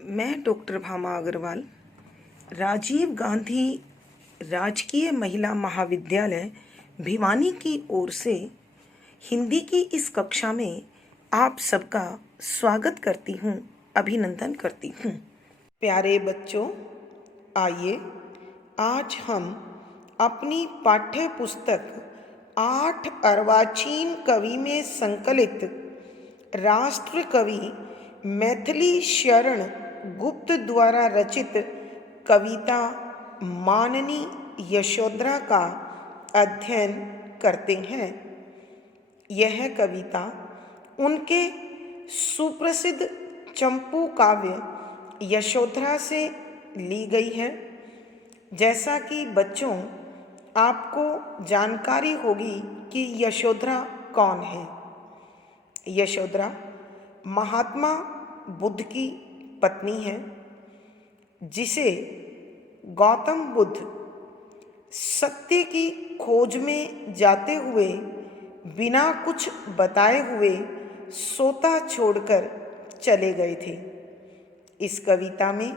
मैं डॉक्टर भामा अग्रवाल राजीव गांधी राजकीय महिला महाविद्यालय भिवानी की ओर से हिंदी की इस कक्षा में आप सबका स्वागत करती हूँ, अभिनंदन करती हूँ। प्यारे बच्चों, आइए आज हम अपनी पाठ्य पुस्तक 8 अर्वाचीन कवि में संकलित राष्ट्र कवि मैथिली शरण गुप्त द्वारा रचित कविता माननी यशोधरा का अध्ययन करते हैं। यह कविता उनके सुप्रसिद्ध चंपू काव्य यशोधरा से ली गई है। जैसा कि बच्चों आपको जानकारी होगी कि यशोधरा कौन है। यशोधरा महात्मा बुद्ध की पत्नी है, जिसे गौतम बुद्ध सत्य की खोज में जाते हुए बिना कुछ बताए हुए सोता छोड़कर चले गए थे। इस कविता में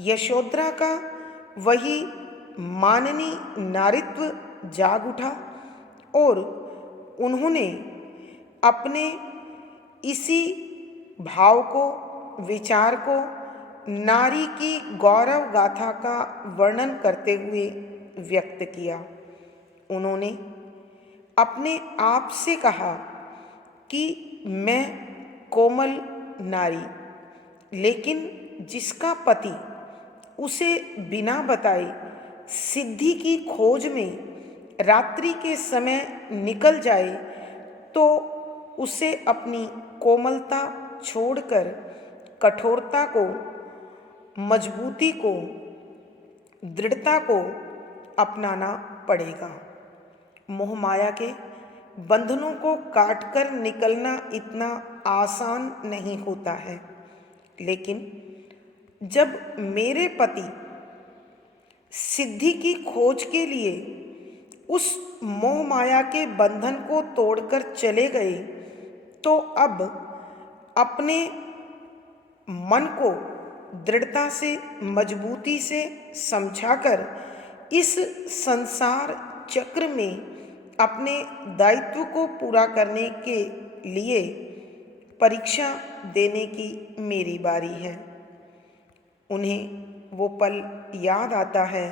यशोधरा का वही माननीय नारीत्व जाग उठा और उन्होंने अपने इसी भाव को, विचार को नारी की गौरव गाथा का वर्णन करते हुए व्यक्त किया। उन्होंने अपने आप से कहा कि मैं कोमल नारी, लेकिन जिसका पति उसे बिना बताए सिद्धि की खोज में रात्रि के समय निकल जाए तो उसे अपनी कोमलता छोड़कर कठोरता को, मजबूती को, दृढ़ता को अपनाना पड़ेगा। मोहमाया के बंधनों को काटकर निकलना इतना आसान नहीं होता है, लेकिन जब मेरे पति सिद्धि की खोज के लिए उस मोहमाया के बंधन को तोड़कर चले गए, तो अब अपने मन को दृढ़ता से, मजबूती से समझाकर इस संसार चक्र में अपने दायित्व को पूरा करने के लिए परीक्षा देने की मेरी बारी है। उन्हें वो पल याद आता है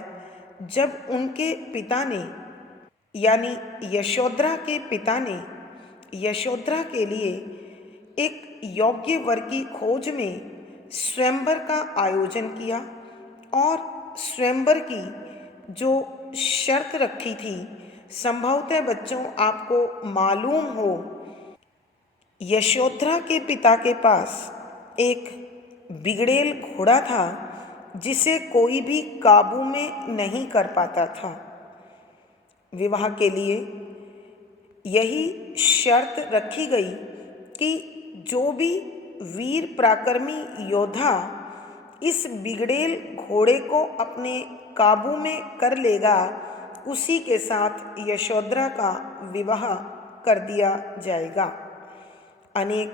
जब उनके पिता ने, यानी यशोधरा के पिता ने यशोधरा के लिए एक योग्य वर की खोज में स्वयंवर का आयोजन किया और स्वयंवर की जो शर्त रखी थी, संभवतः बच्चों आपको मालूम हो, यशोधरा के पिता के पास एक बिगड़ेल घोड़ा था जिसे कोई भी काबू में नहीं कर पाता था। विवाह के लिए यही शर्त रखी गई कि जो भी वीर पराक्रमी योद्धा इस बिगड़ेल घोड़े को अपने काबू में कर लेगा, उसी के साथ यशोधरा का विवाह कर दिया जाएगा। अनेक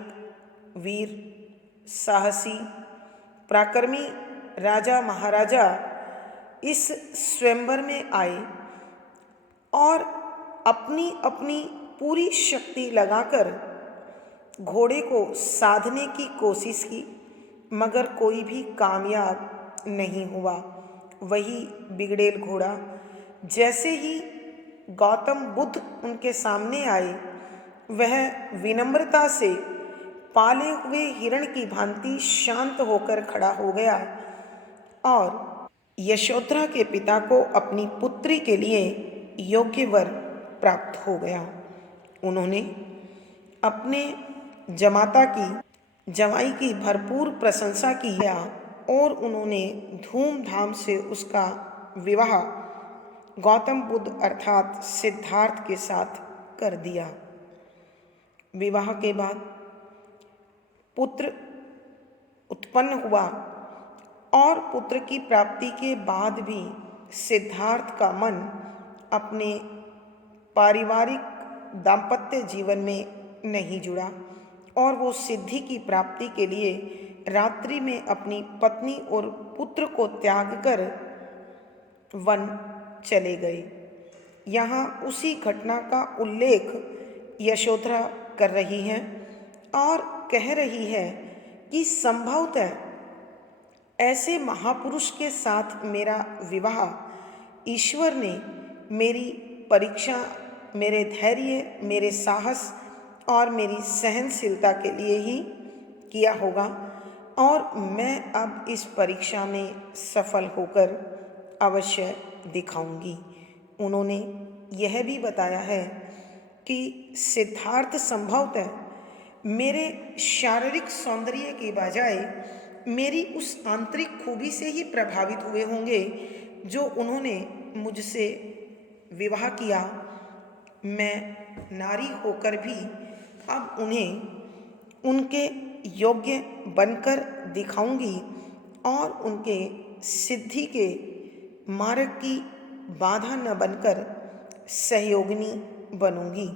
वीर, साहसी, पराक्रमी राजा महाराजा इस स्वयंवर में आए और अपनी अपनी पूरी शक्ति लगाकर घोड़े को साधने की कोशिश की, मगर कोई भी कामयाब नहीं हुआ। वही बिगड़ेल घोड़ा जैसे ही गौतम बुद्ध उनके सामने आए, वह विनम्रता से पाले हुए हिरण की भांति शांत होकर खड़ा हो गया और यशोधरा के पिता को अपनी पुत्री के लिए योग्य वर प्राप्त हो गया। उन्होंने अपने जमाता की, जवाई की भरपूर प्रशंसा की और उन्होंने धूमधाम से उसका विवाह गौतम बुद्ध अर्थात सिद्धार्थ के साथ कर दिया। विवाह के बाद पुत्र उत्पन्न हुआ और पुत्र की प्राप्ति के बाद भी सिद्धार्थ का मन अपने पारिवारिक दाम्पत्य जीवन में नहीं जुड़ा और वो सिद्धि की प्राप्ति के लिए रात्रि में अपनी पत्नी और पुत्र को त्याग कर वन चले गए। यहाँ उसी घटना का उल्लेख यशोधरा कर रही है और कह रही है कि संभवतः ऐसे महापुरुष के साथ मेरा विवाह ईश्वर ने मेरी परीक्षा, मेरे धैर्य, मेरे साहस और मेरी सहनशीलता के लिए ही किया होगा और मैं अब इस परीक्षा में सफल होकर अवश्य दिखाऊंगी। उन्होंने यह भी बताया है कि सिद्धार्थ संभवतः मेरे शारीरिक सौंदर्य के बजाय मेरी उस आंतरिक खूबी से ही प्रभावित हुए होंगे जो उन्होंने मुझसे विवाह किया। मैं नारी होकर भी अब उन्हें उनके योग्य बनकर दिखाऊंगी और उनके सिद्धि के मार्ग की बाधा न बनकर सहयोगिनी बनूंगी।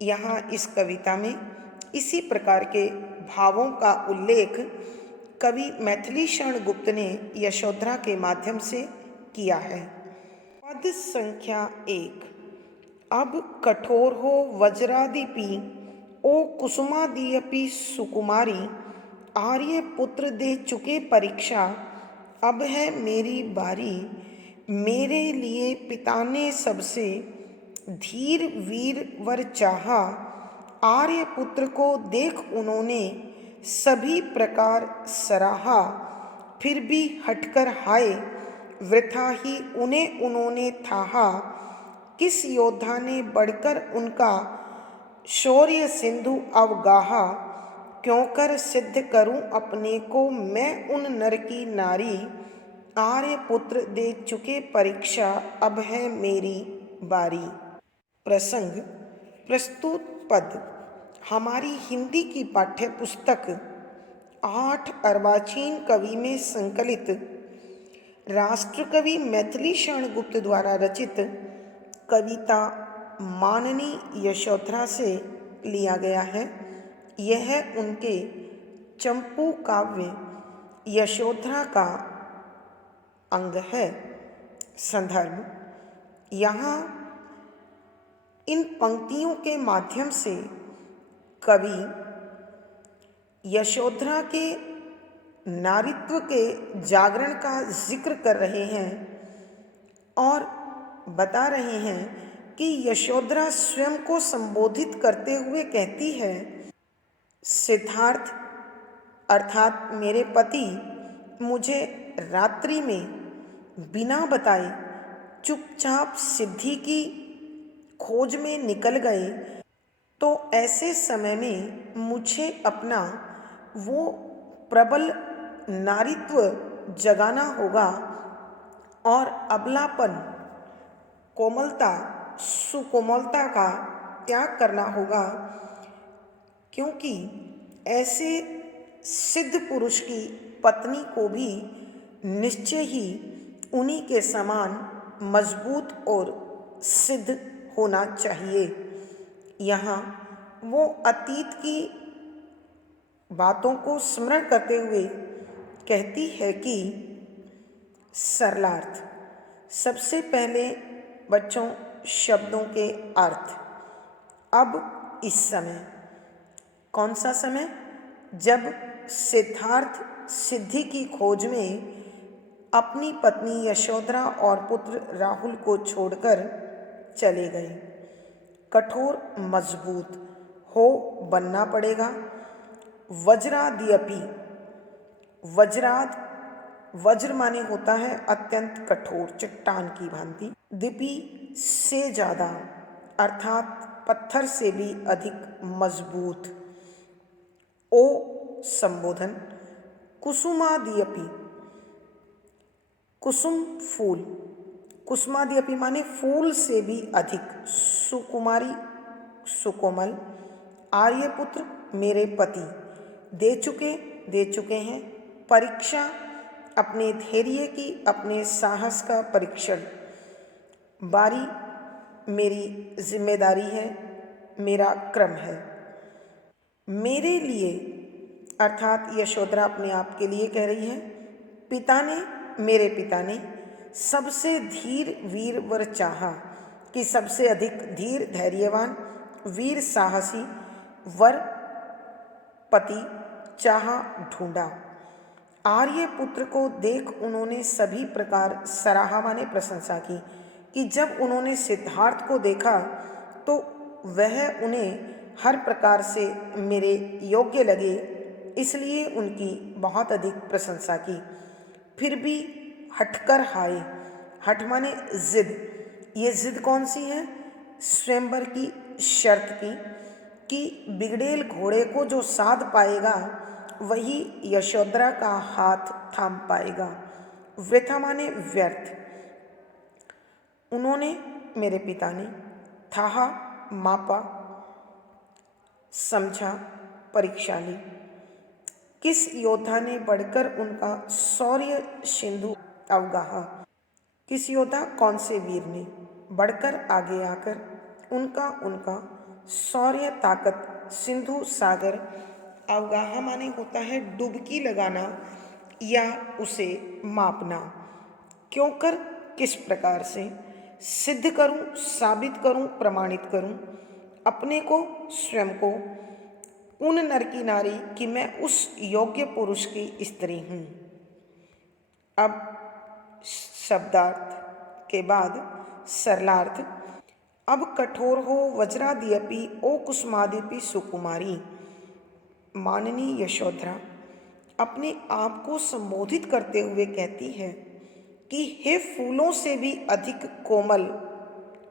यहाँ इस कविता में इसी प्रकार के भावों का उल्लेख कवि मैथिलीशरण गुप्त ने यशोधरा के माध्यम से किया है। पद संख्या 1। अब कठोर हो वज्रादिपि ओ कुसुमादियपि सुकुमारी, आर्य पुत्र दे चुके परीक्षा, अब है मेरी बारी। मेरे लिए पिता ने सबसे धीर वीर वर चाहा, आर्य पुत्र को देख उन्होंने सभी प्रकार सराहा। फिर भी हटकर हाय वृथा ही उन्हें उन्होंने थाहा, किस योद्धा ने बढ़कर उनका शौर्य सिंधु अवगाहा। क्यों कर सिद्ध करूं अपने को मैं उन नर की नारी, आर्य पुत्र दे चुके परीक्षा, अब है मेरी बारी। प्रसंग प्रस्तुत पद हमारी हिंदी की पाठ्य पुस्तक 8 अर्वाचीन कवि में संकलित राष्ट्रकवि मैथिलीशरण गुप्त द्वारा रचित कविता माननी यशोधरा से लिया गया है। यह उनके चंपू काव्य यशोधरा का अंग है। संदर्भ: यहाँ इन पंक्तियों के माध्यम से कवि यशोधरा के नारीत्व के जागरण का जिक्र कर रहे हैं और बता रहे हैं कि यशोधरा स्वयं को संबोधित करते हुए कहती है, सिद्धार्थ अर्थात मेरे पति मुझे रात्रि में बिना बताए चुपचाप सिद्धि की खोज में निकल गए, तो ऐसे समय में मुझे अपना वो प्रबल नारीत्व जगाना होगा और अबलापन, कोमलता, सुकोमलता का त्याग करना होगा, क्योंकि ऐसे सिद्ध पुरुष की पत्नी को भी निश्चय ही उन्हीं के समान मजबूत और सिद्ध होना चाहिए। यहाँ वो अतीत की बातों को स्मरण करते हुए कहती है कि सरलार्थ। सबसे पहले बच्चों शब्दों के अर्थ। अब इस समय, कौन सा समय? जब सिद्धार्थ सिद्धि की खोज में अपनी पत्नी यशोधरा और पुत्र राहुल को छोड़कर चले गए। कठोर मजबूत हो बनना पड़ेगा। वज्राद्यपि, वज्राद, वज्र माने होता है अत्यंत कठोर, चट्टान की भांति। दिपि से ज़्यादा अर्थात पत्थर से भी अधिक मजबूत। ओ संबोधन। कुसुमाद्यपि, कुसुम फूल, कुसुमाद्यपि माने फूल से भी अधिक। सुकुमारी, सुकोमल। आर्यपुत्र मेरे पति, दे चुके हैं परीक्षा, अपने धैर्य की, अपने साहस का परीक्षण। बारी मेरी जिम्मेदारी है, मेरा क्रम है। मेरे लिए अर्थात यशोधरा अपने आप के लिए कह रही है, पिता ने, मेरे पिता ने सबसे धीर वीर वर चाहा, कि सबसे अधिक धीर, धैर्यवान, वीर, साहसी वर पति चाहा, ढूंढा। आर्य पुत्र को देख उन्होंने सभी प्रकार सराहा, माने प्रशंसा की, कि जब उन्होंने सिद्धार्थ को देखा तो वह उन्हें हर प्रकार से मेरे योग्य लगे, इसलिए उनकी बहुत अधिक प्रशंसा की। फिर भी हटकर हाय, हठ माने जिद। ये जिद कौन सी है? स्वयंवर की शर्त की, कि बिगड़ेल घोड़े को जो साध पाएगा वही यशोधरा का हाथ थाम पाएगा। वृथा माने व्यर्थ। उन्होंने, मेरे पिता ने, थाहा मापा, समझा, परीक्षा ली। किस योद्धा ने बढ़कर उनका शौर्य सिंधु अवगाहा? किस योद्धा, कौन से वीर ने बढ़कर आगे आकर उनका शौर्य, ताकत सिंधु सागर अवगाहा माने होता है डुबकी लगाना या उसे मापना। क्यों कर, किस प्रकार से सिद्ध करूं, साबित करूं, प्रमाणित करूं अपने को, स्वयं को, उन नर की नारी कि मैं उस योग्य पुरुष की स्त्री हूं। अब शब्दार्थ के बाद सरलार्थ। अब कठोर हो वज्राद्यपि ओ कुसुमाद्यपि सुकुमारी। माननीय यशोधरा अपने आप को संबोधित करते हुए कहती है कि हे फूलों से भी अधिक कोमल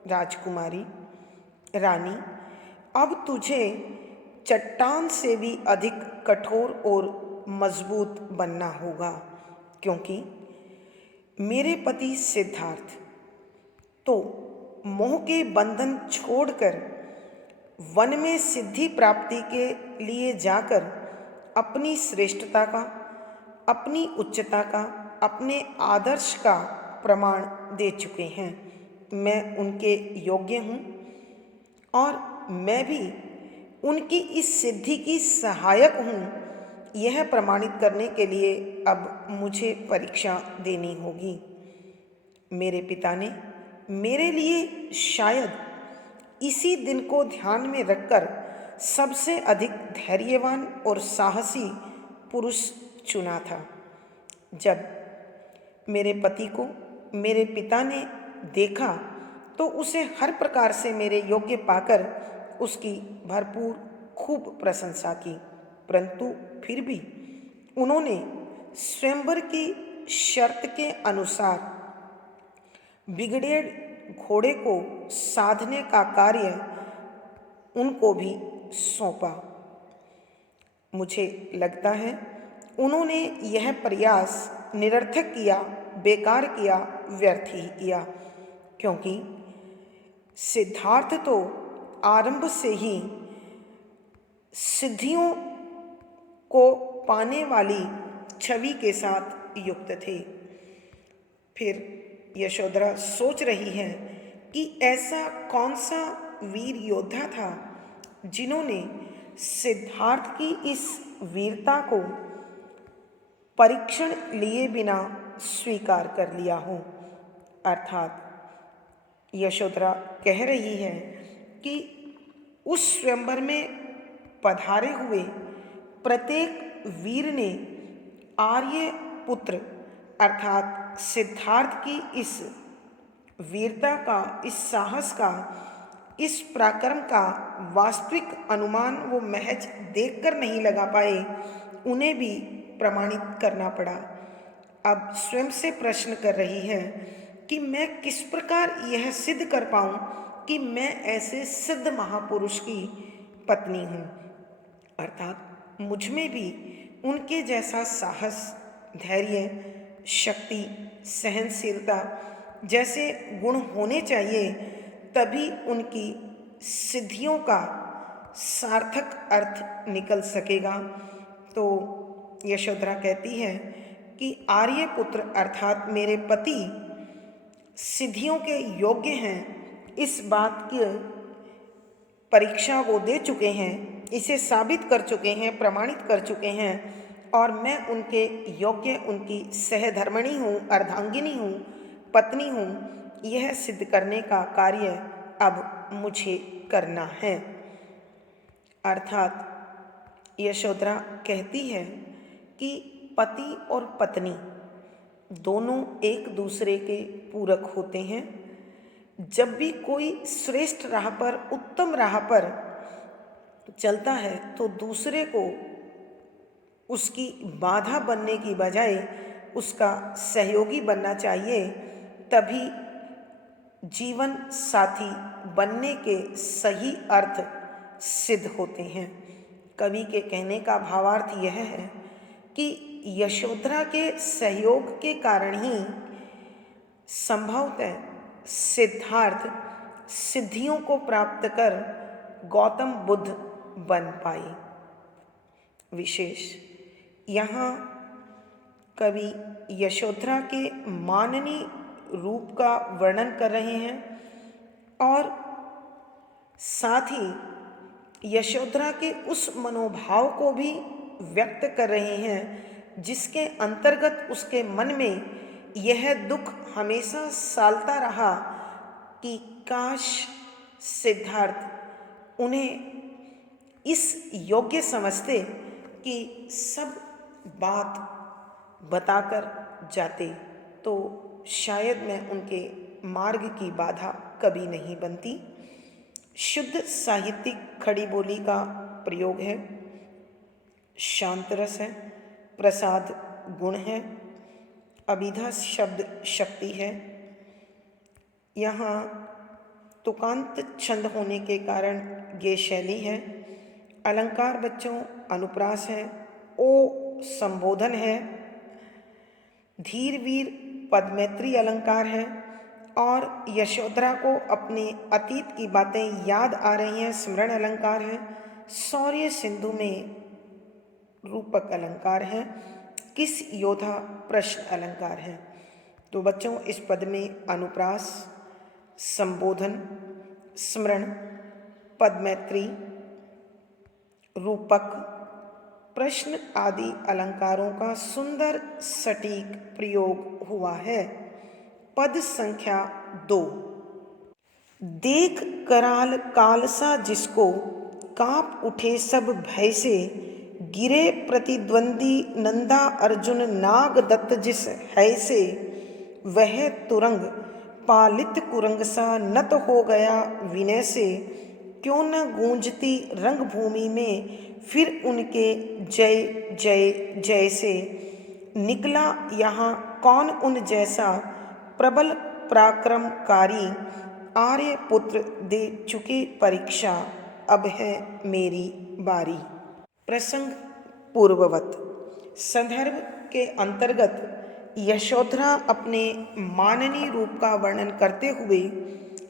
राजकुमारी, रानी, अब तुझे चट्टान से भी अधिक कठोर और मजबूत बनना होगा, क्योंकि मेरे पति सिद्धार्थ तो मोह के बंधन छोड़कर वन में सिद्धि प्राप्ति के लिए जाकर अपनी श्रेष्ठता का, अपनी उच्चता का, अपने आदर्श का प्रमाण दे चुके हैं। मैं उनके योग्य हूँ और मैं भी उनकी इस सिद्धि की सहायक हूँ। यह प्रमाणित करने के लिए अब मुझे परीक्षा देनी होगी। मेरे पिता ने मेरे लिए शायद इसी दिन को ध्यान में रखकर सबसे अधिक धैर्यवान और साहसी पुरुष चुना था। जब मेरे पति को मेरे पिता ने देखा तो उसे हर प्रकार से मेरे योग्य पाकर उसकी भरपूर खूब प्रशंसा की, परंतु फिर भी उन्होंने स्वयंवर की शर्त के अनुसार बिगड़े घोड़े को साधने का कार्य उनको भी सौंपा। मुझे लगता है उन्होंने यह प्रयास निरर्थक किया, बेकार किया, व्यर्थ ही किया, क्योंकि सिद्धार्थ तो आरंभ से ही सिद्धियों को पाने वाली छवि के साथ युक्त थे। फिर यशोधरा सोच रही है कि ऐसा कौन सा वीर योद्धा था जिन्होंने सिद्धार्थ की इस वीरता को परीक्षण लिए बिना स्वीकार कर लिया हो। अर्थात यशोधरा कह रही है कि उस स्वयंवर में पधारे हुए प्रत्येक वीर ने आर्य पुत्र अर्थात सिद्धार्थ की इस वीरता का, इस साहस का, इस पराक्रम का वास्तविक अनुमान वो महज देखकर नहीं लगा पाए, उन्हें भी प्रमाणित करना पड़ा। अब स्वयं से प्रश्न कर रही है कि मैं किस प्रकार यह सिद्ध कर पाऊं कि मैं ऐसे सिद्ध महापुरुष की पत्नी हूँ। अर्थात मुझ में भी उनके जैसा साहस, धैर्य, शक्ति, सहनशीलता जैसे गुण होने चाहिए, तभी उनकी सिद्धियों का सार्थक अर्थ निकल सकेगा। तो यशोधरा कहती है कि आर्य पुत्र अर्थात मेरे पति सिद्धियों के योग्य हैं, इस बात की परीक्षा वो दे चुके हैं, इसे साबित कर चुके हैं, प्रमाणित कर चुके हैं और मैं उनके योग्य, उनकी सहधर्मिणी हूँ, अर्धांगिनी हूँ, पत्नी हूँ। यह सिद्ध करने का कार्य अब मुझे करना है। अर्थात यशोधरा कहती है कि पति और पत्नी दोनों एक दूसरे के पूरक होते हैं। जब भी कोई श्रेष्ठ राह पर, उत्तम राह पर चलता है तो दूसरे को उसकी बाधा बनने की बजाय उसका सहयोगी बनना चाहिए। तभी जीवन साथी बनने के सही अर्थ सिद्ध होते हैं। कवि के कहने का भावार्थ यह है कि यशोधरा के सहयोग के कारण ही संभवतः सिद्धार्थ सिद्धियों को प्राप्त कर गौतम बुद्ध बन पाए। विशेष यहाँ कवि यशोधरा के माननीय रूप का वर्णन कर रहे हैं और साथ ही यशोधरा के उस मनोभाव को भी व्यक्त कर रहे हैं जिसके अंतर्गत उसके मन में यह दुख हमेशा सालता रहा कि काश सिद्धार्थ उन्हें इस योग्य समझते कि सब बात बताकर जाते तो शायद मैं उनके मार्ग की बाधा कभी नहीं बनती। शुद्ध साहित्यिक खड़ी बोली का प्रयोग है, शांत रस है, प्रसाद गुण है, अभिधा शब्द शक्ति है। यहाँ तुकांत छंद होने के कारण ये शैली है। अलंकार बच्चों अनुप्रास है, ओ संबोधन है, धीर वीर पदमैत्री अलंकार है और यशोधरा को अपने अतीत की बातें याद आ रही हैं, स्मरण अलंकार है। शौर्य सिंधु में रूपक अलंकार है, किस योधा प्रश्न अलंकार है। तो बच्चों इस पद में अनुप्रास, संबोधन, स्मरण, पदमैत्री, रूपक, प्रश्न आदि अलंकारों का सुंदर सटीक प्रयोग हुआ है। पद संख्या 2। देख कराल कालसा जिसको, कांप उठे सब भय से, गिरे प्रतिद्वंदी नंदा अर्जुन नाग दत्त जिस है से, वह तुरंग पालित कुरंग सा नत हो गया विनय से, क्यों न गूंजती रंगभूमि में फिर उनके जय जय जय से, निकला यहाँ कौन उन जैसा प्रबल पराक्रमकारी, आर्यपुत्र दे चुके परीक्षा, अब है मेरी बारी। प्रसंग पूर्ववत। संदर्भ के अंतर्गत यशोधरा अपने माननीय रूप का वर्णन करते हुए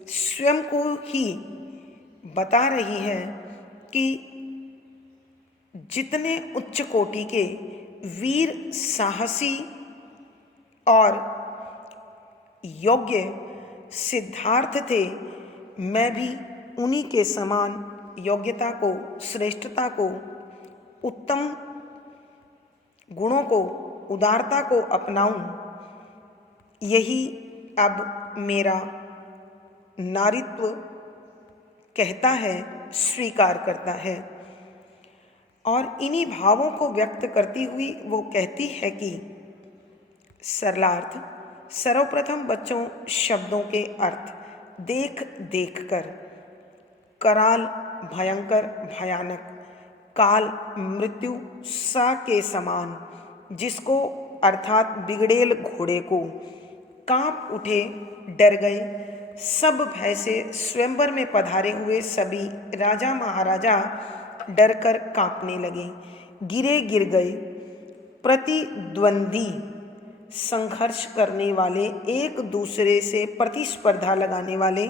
स्वयं को ही बता रही है कि जितने उच्च कोटि के वीर, साहसी और योग्य सिद्धार्थ थे, मैं भी उन्हीं के समान योग्यता को, श्रेष्ठता को, उत्तम गुणों को, उदारता को अपनाऊं। यही अब मेरा नारीत्व कहता है, स्वीकार करता है। और इन्हीं भावों को व्यक्त करती हुई वो कहती है कि सरलार्थ। सर्वप्रथम बच्चों शब्दों के अर्थ देख देख कर। कराल भयंकर, भयानक, काल मृत्यु सा के समान, जिसको अर्थात बिगड़ेल घोड़े को, कांप उठे डर गए सब भय से, स्वयंवर में पधारे हुए सभी राजा महाराजा डरकर कांपने लगे, गिरे गिर गए, प्रतिद्वंदी संघर्ष करने वाले, एक दूसरे से प्रतिस्पर्धा लगाने वाले,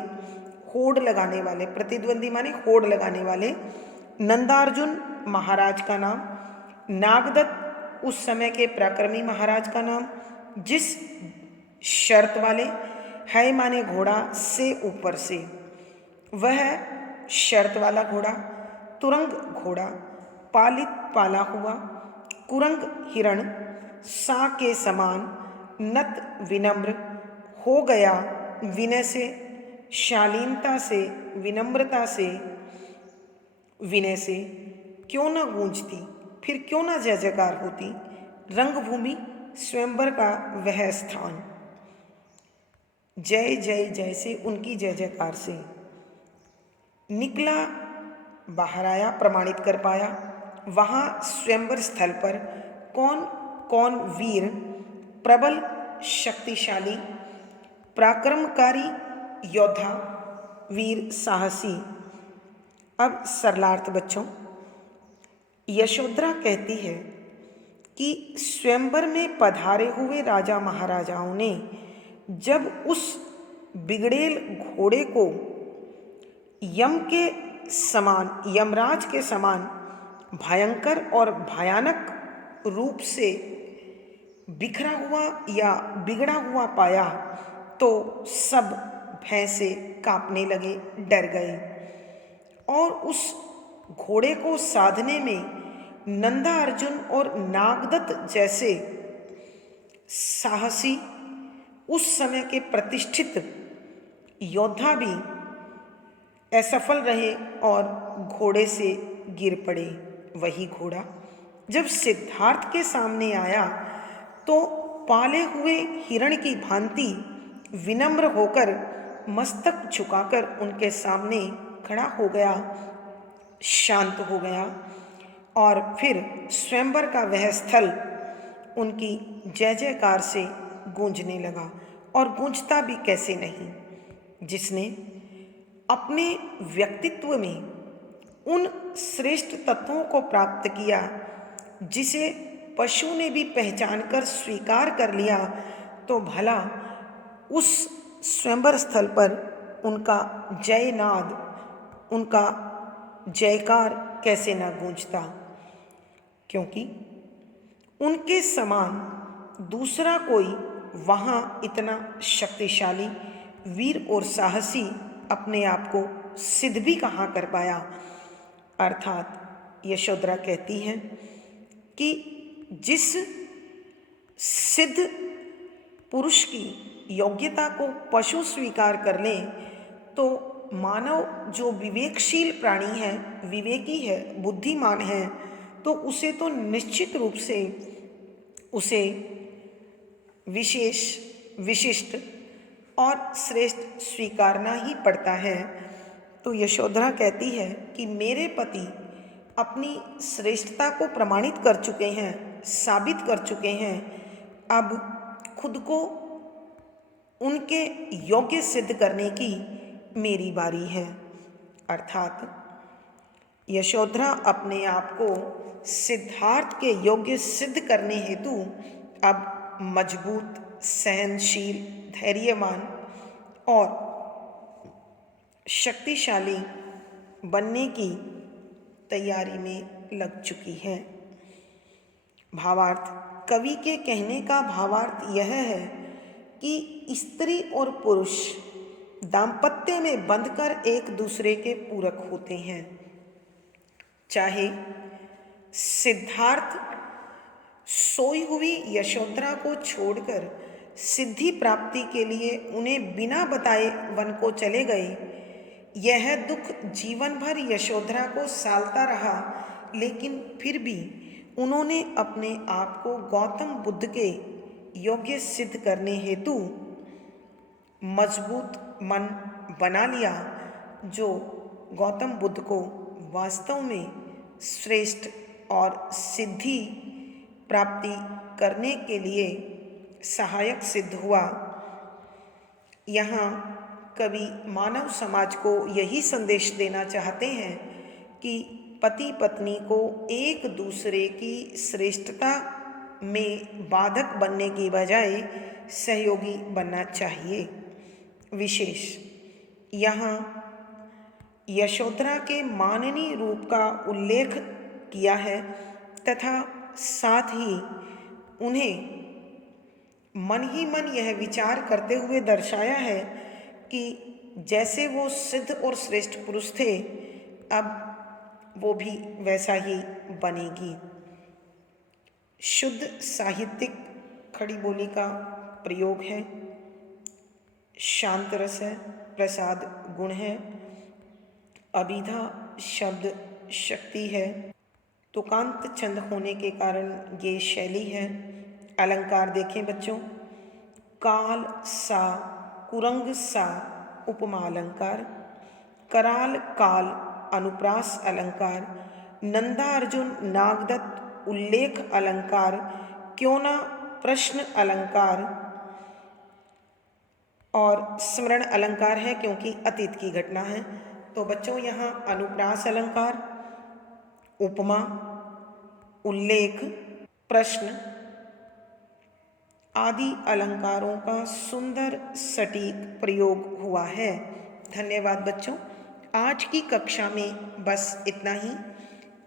होड़ लगाने वाले, प्रतिद्वंदी माने होड़ लगाने वाले, नंदार्जुन महाराज का नाम, नागदत्त उस समय के पराक्रमी महाराज का नाम, जिस शर्त वाले, है माने घोड़ा, से ऊपर से, वह शर्त वाला घोड़ा, तुरंग घोड़ा, पालित पाला हुआ कुरंग हिरण, सा के समान नत विनम्र हो गया विनय से, शालीनता से, विनम्रता से, विनय से क्यों न गूंजती, फिर क्यों न जय जयकार होती रंगभूमि स्वयंवर का वह स्थान। जय जय जय से उनकी जय जयकार से निकला, बाहर आया, प्रमाणित कर पाया। वहाँ स्वयंवर स्थल पर कौन कौन वीर, प्रबल, शक्तिशाली, पराक्रमकारी योद्धा, वीर, साहसी। अब सरलार्थ बच्चों, यशोधरा कहती है कि स्वयंवर में पधारे हुए राजा महाराजाओं ने जब उस बिगड़ेल घोड़े को यम के समान, यमराज के समान भयंकर और भयानक रूप से बिखरा हुआ या बिगड़ा हुआ पाया तो सब भय से कांपने लगे, डर गए। और उस घोड़े को साधने में नंदा अर्जुन और नागदत्त जैसे साहसी, उस समय के प्रतिष्ठित योद्धा भी असफल रहे और घोड़े से गिर पड़े। वही घोड़ा जब सिद्धार्थ के सामने आया तो पाले हुए हिरण की भांति विनम्र होकर मस्तक झुकाकर उनके सामने खड़ा हो गया, शांत हो गया। और फिर स्वयंवर का वह स्थल उनकी जय जयकार से गूंजने लगा। और गूंजता भी कैसे नहीं, जिसने अपने व्यक्तित्व में उन श्रेष्ठ तत्वों को प्राप्त किया जिसे पशु ने भी पहचान कर स्वीकार कर लिया, तो भला उस स्वयंवर स्थल पर उनका जयनाद, उनका जयकार कैसे ना गूंजता। क्योंकि उनके समान दूसरा कोई वहाँ इतना शक्तिशाली, वीर और साहसी अपने आप को सिद्ध भी कहाँ कर पाया। अर्थात यशोधरा कहती हैं कि जिस सिद्ध पुरुष की योग्यता को पशु स्वीकार कर लें तो मानव जो विवेकशील प्राणी है, विवेकी है, बुद्धिमान है, तो उसे तो निश्चित रूप से उसे विशेष, विशिष्ट और श्रेष्ठ स्वीकारना ही पड़ता है। तो यशोधरा कहती है कि मेरे पति अपनी श्रेष्ठता को प्रमाणित कर चुके हैं, साबित कर चुके हैं, अब खुद को उनके योग्य सिद्ध करने की मेरी बारी है। अर्थात यशोधरा अपने आप को सिद्धार्थ के योग्य सिद्ध करने हेतु अब मजबूत, सहनशील, धैर्यवान और शक्तिशाली बनने की तैयारी में लग चुकी है। भावार्थ, कवि के कहने का भावार्थ यह है कि स्त्री और पुरुष दाम्पत्य में बंधकर एक दूसरे के पूरक होते हैं। चाहे सिद्धार्थ सोई हुई यशोधरा को छोड़कर सिद्धि प्राप्ति के लिए उन्हें बिना बताए वन को चले गए, यह दुख जीवन भर यशोधरा को सालता रहा, लेकिन फिर भी उन्होंने अपने आप को गौतम बुद्ध के योग्य सिद्ध करने हेतु मजबूत मन बना लिया, जो गौतम बुद्ध को वास्तव में श्रेष्ठ और सिद्धि प्राप्ति करने के लिए सहायक सिद्ध हुआ। यहाँ कवि मानव समाज को यही संदेश देना चाहते हैं कि पति पत्नी को एक दूसरे की श्रेष्ठता में बाधक बनने की बजाय सहयोगी बनना चाहिए। विशेष यहाँ यशोधरा के माननीय रूप का उल्लेख किया है तथा साथ ही उन्हें मन ही मन यह विचार करते हुए दर्शाया है कि जैसे वो सिद्ध और श्रेष्ठ पुरुष थे, अब वो भी वैसा ही बनेगी। शुद्ध साहित्यिक खड़ी बोली का प्रयोग है, शांत रस है, प्रसाद गुण है, अभिधा शब्द शक्ति है, तुकांत छंद होने के कारण ये शैली है। अलंकार देखें बच्चों, काल सा, कुरंग सा उपमा अलंकार, कराल काल अनुप्रास अलंकार, नंदा अर्जुन नागदत्त उल्लेख अलंकार, क्यों ना प्रश्न अलंकार, और स्मरण अलंकार है क्योंकि अतीत की घटना है। तो बच्चों यहाँ अनुप्रास अलंकार, उपमा, उल्लेख, प्रश्न आदि अलंकारों का सुंदर सटीक प्रयोग हुआ है। धन्यवाद बच्चों। आज की कक्षा में बस इतना ही।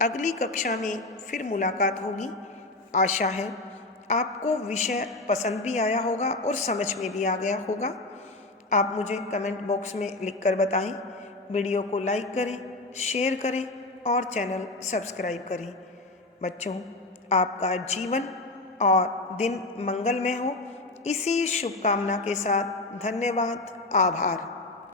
अगली कक्षा में फिर मुलाकात होगी। आशा है आपको विषय पसंद भी आया होगा और समझ में भी आ गया होगा। आप मुझे कमेंट बॉक्स में लिखकर बताएं। वीडियो को लाइक करें, शेयर करें और चैनल सब्सक्राइब करें। बच्चों, आपका जीवन और दिन मंगलमय हो, इसी शुभकामना के साथ धन्यवाद, आभार।